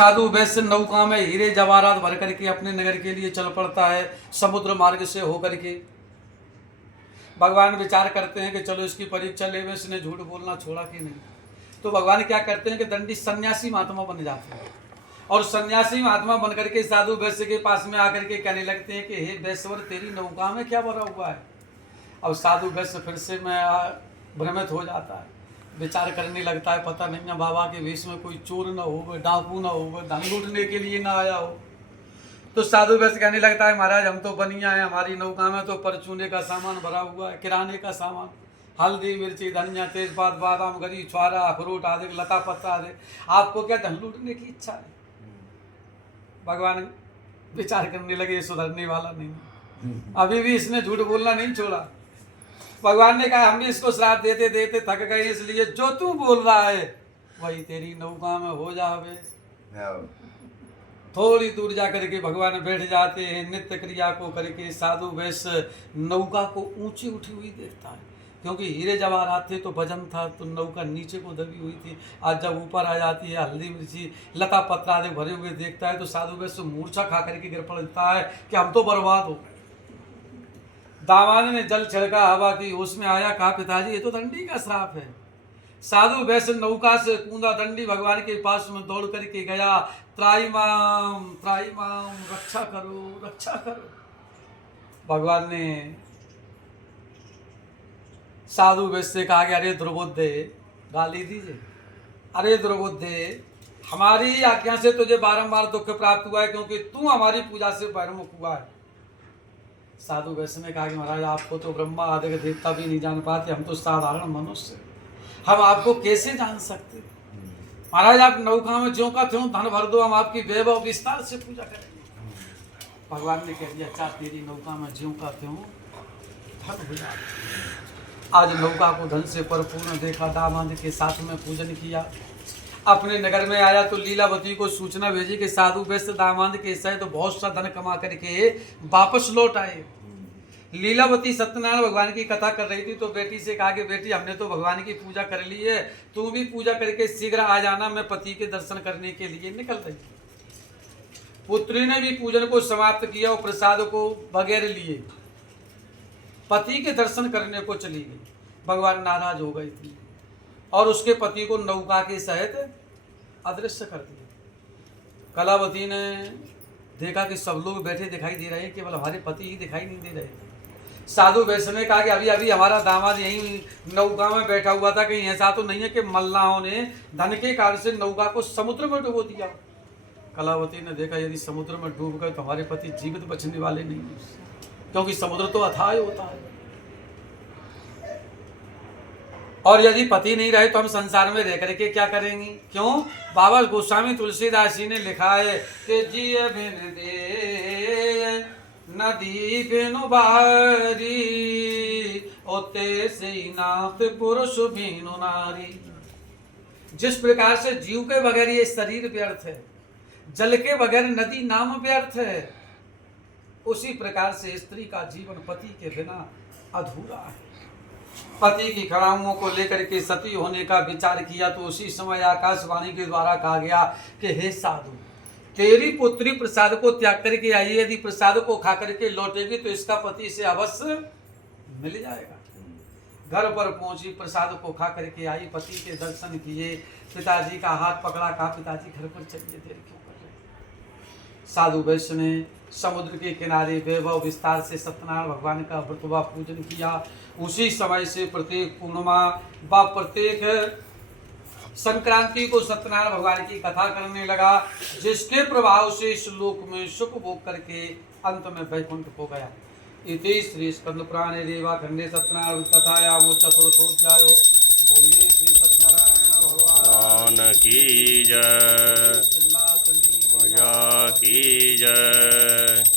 साधु वैश्य नौका में हीरे जवाहरात भर करके अपने नगर के लिए चल पड़ता है, समुद्र मार्ग से होकर के। भगवान विचार करते हैं कि चलो इसकी परीक्षा ले, इसने झूठ बोलना छोड़ा कि नहीं। तो भगवान क्या करते हैं कि दंडी सन्यासी महात्मा बन जाते हैं, और सन्यासी महात्मा बन करके साधु वैश्य के पास में आकर के कहने लगते हैं कि हे वैश्वर, तेरी नौका में क्या भरा हुआ है। अब साधु वैश्य फिर से भ्रमित हो जाता है, विचार करने लगता है, पता नहीं है बाबा के वेश में कोई चोर ना हो, डाकू ना हो, धन लूटने के लिए ना आया हो। तो साधु वैश्य कहने लगता है, महाराज हम तो बनिया है, हमारी नौका में तो परचूने का सामान भरा हुआ है, किराने का सामान, हल्दी मिर्ची धनिया तेजपात बादाम गरी छुआरा अखरोट आदि लता पत्ता आदि। आपको क्या धन लूटने की इच्छा है। भगवान विचार करने लगे, सुधरने वाला नहीं, अभी भी इसने झूठ बोलना नहीं छोड़ा। भगवान ने कहा, हम भी इसको श्राप देते देते थक गए, इसलिए जो तू बोल रहा है वही तेरी नौका में हो जावे। थोड़ी दूर जा करके भगवान बैठ जाते हैं, नित्य क्रिया को करके साधु वैश्य नौका को ऊंची उठी हुई देखता है, क्योंकि हीरे जवाहरात थे तो वजन था, तो नौका नीचे को दबी हुई थी। आज जब ऊपर आ जाती है, हल्दी मिर्ची लता पत्ता आदि भरे हुए देखता है, तो साधु वैश्य मूर्छा खा करके गिर पड़ता है कि हम तो बर्बाद हो गए। दामाद ने जल छिड़का, हवा की होश में आया, कहा पिताजी ये तो दंडी का श्राप है। साधु वैश्य नौका से कूदा, दंडी भगवान के पास में दौड़ करके गया, त्राईमाम रक्षा करो रक्षा करो। भगवान ने साधु वैश्य से कहा कि अरे दुर्बोध्य, गाली दीजिए, अरे दुर्बोध्य, हमारी आज्ञा से तुझे बारंबार दुख प्राप्त हुआ है, क्योंकि तू हमारी पूजा से बहिर्मुख हुआ है। साधु वैश्य ने कहा कि महाराज आपको तो ब्रह्मा आदि देवता भी नहीं जान पाते, हम तो साधारण मनुष्य, हम आपको कैसे जान सकते। महाराज आप नौका में ज्यों का त्यों धन भर दो, हम आपकी वैभव विस्तार से पूजा करेंगे। भगवान ने कह दिया, अच्छा तेरी नौका में ज्यों का त्यों धन हो जाए। आज नौका को धन से परिपूर्ण देखा, दामाद के साथ में पूजन किया, अपने नगर में आया तो लीलावती को सूचना भेजी कि साधु वैश्य दामाद के सहित तो बहुत सा धन कमा करके वापस लौट आए। लीलावती सत्यनारायण भगवान की कथा कर रही थी, तो बेटी से कहा कि बेटी हमने तो भगवान की पूजा कर ली है, तू भी पूजा करके शीघ्र आ जाना, मैं पति के दर्शन करने के लिए निकल रही। पुत्री ने भी पूजन को समाप्त किया और प्रसाद को बगैर लिए पति के दर्शन करने को चली गई। भगवान नाराज हो गई थी और उसके पति को नौका के सहित अदृश्य कर दिया। कलावती ने देखा कि सब लोग बैठे दिखाई दे रहे हैं, केवल हमारे पति ही दिखाई नहीं दे रहे। साधु वैश्य ने कहा कि अभी अभी हमारा दामाद यहीं नौका में बैठा हुआ था, कहीं ऐसा तो नहीं है कि मल्लाहों ने धन के कारण से नौका को समुद्र में डुबो दिया। कलावती ने देखा यदि समुद्र में डूब गए तो हमारे पति जीवित बचने वाले नहीं, क्योंकि समुद्र तो अथाह होता है, और यदि पति नहीं रहे तो हम संसार में रह करके क्या करेंगे। क्यों, बाबा गोस्वामी तुलसीदास जी ने लिखा है कि जिय बिन दे नदी बिनु बारी, ओते से नाथ पुरुष बिनु नारी। जिस प्रकार से जीव के बगैर ये शरीर व्यर्थ है, जल के बगैर नदी नाम व्यर्थ है, उसी प्रकार से स्त्री का जीवन पति के बिना अधूरा है। पति की खड़ाओं को लेकर के सती होने का विचार किया, तो उसी समय आकाशवाणी के द्वारा कहा गया कि हे साधु, तेरी पुत्री प्रसाद को त्याग करके आई, यदि प्रसाद को खा करके लौटेगी तो इसका पति से अवश्य मिल जाएगा। घर पर पहुंची, प्रसाद को खा करके आई, पति के दर्शन किए, पिताजी का हाथ पकड़ा, कहा पिताजी घर पर चलिए, देर क्यों कर रहे। साधु वैश्य ने समुद्र के किनारे वैभव विस्तार से सत्यनारायण भगवान का व्रतवा पूजन किया। उसी समय से प्रत्येक पूर्णिमा व प्रत्येक संक्रांति को सत्यनारायण भगवान की कथा करने लगा, जिसके प्रभाव से इस लोक में सुख भोग करके अंत में वैकुंठ हो गया। इति श्री स्कंद पुराणे रेवाखंडे सत्यनारायण कथायाम चतुर्थोऽध्यायो। बोलिए श्री सत्यनारायण भगवान की जय, की जय।